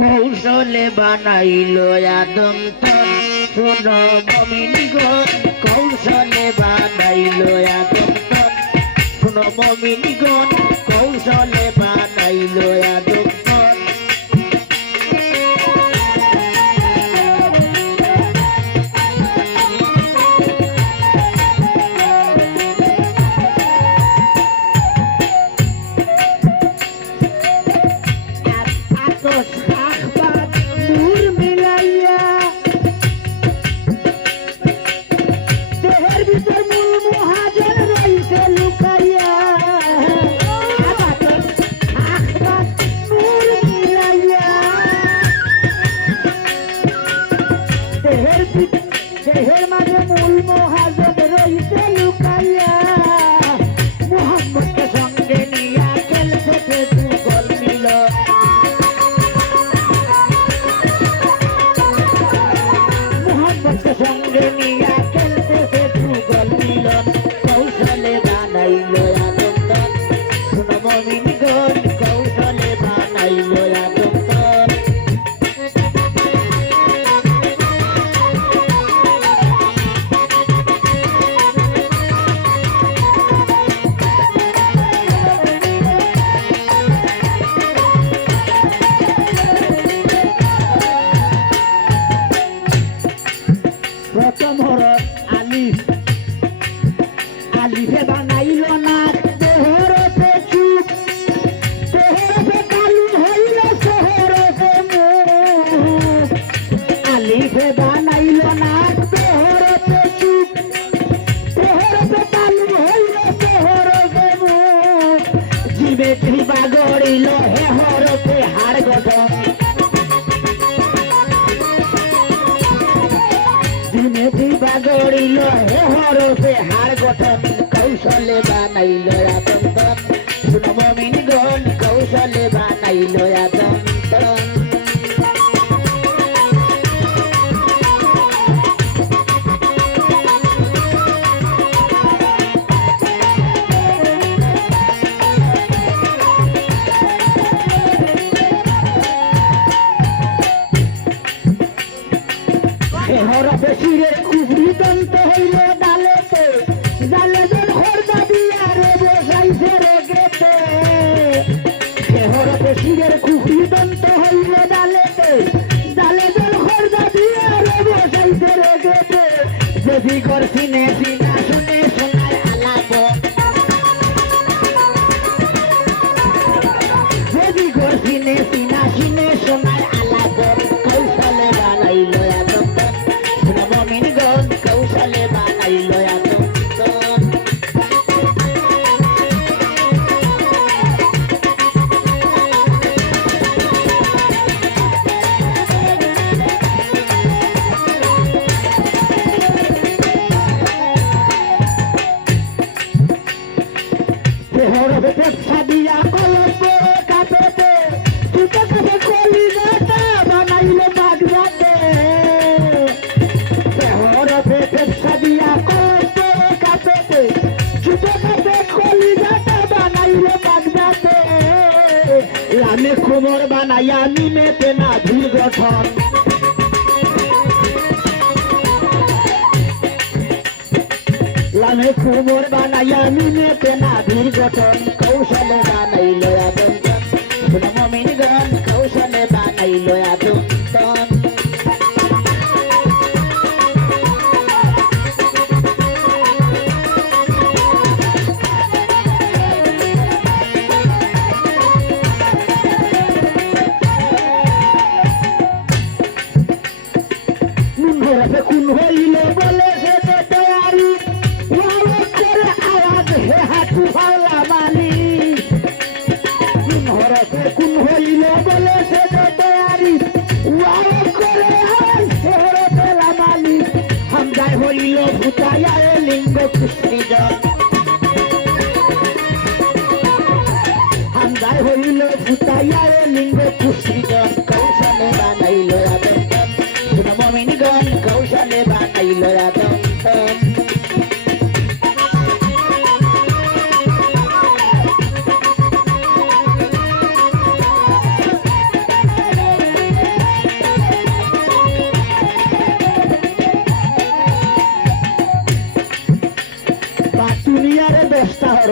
কৌশলে বানাইল আদম তন। শুন গো কৌশলে বানাইল আদম তন। শুন মমিনী গণ দিনে দিবা গড়িল হে হরফে হাড় গঠন কৌশলে বানাইল আতন্তন শুনমিন গণ কৌশলে বানাইল আতন্তন শিরের কুবরি দন্ত হইল ডালেতে। ডালে জল খর্দা দিয়া রে বসাইছে রে গেতে। হরফে শিরের কুবরি দন্ত হইল ডালেতে। ডালে জল খর্দা দিয়া রে বসাইছে রে গেতে। যদি কর সিনে সিনা লামে কুমোর বানাইয়া নিমেতে না ভিড় গঠন লামে কুমোর বানাইয়া নিমেতে না ভিড় গঠন কৌশলে বানাইল আদন্তন মমিন গণ কৌশলে বানাইল আদন্তন হাওলা মালি হরফে কুন হইল বলে সে তো তৈয়ারি। ওয়াও করে আওয়াজ হে হরফে লামালি হামদায় হইল ভুতায়া লিঙ্গ কুশ্রীজন হামদায় হইল ভুতায়া লিঙ্গ কুশ্রীজন কৌশলে বানাইল আদন্তন মমিন কৌশলে বানাইল আদন্তন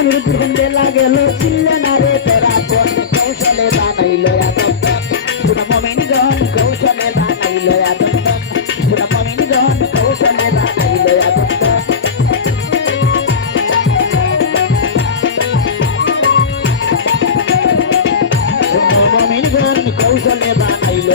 আমিরুদ্দিন হইতে লাগেল চিনলে না রে তোরা পথ। কৌশলে বানাইল পুরা মমিনগণ কৌশলে বানাইল পুরা মমিনগণ কৌশলে বানাইল এতক্ষণ মমিনগণ কৌশলে বানাইল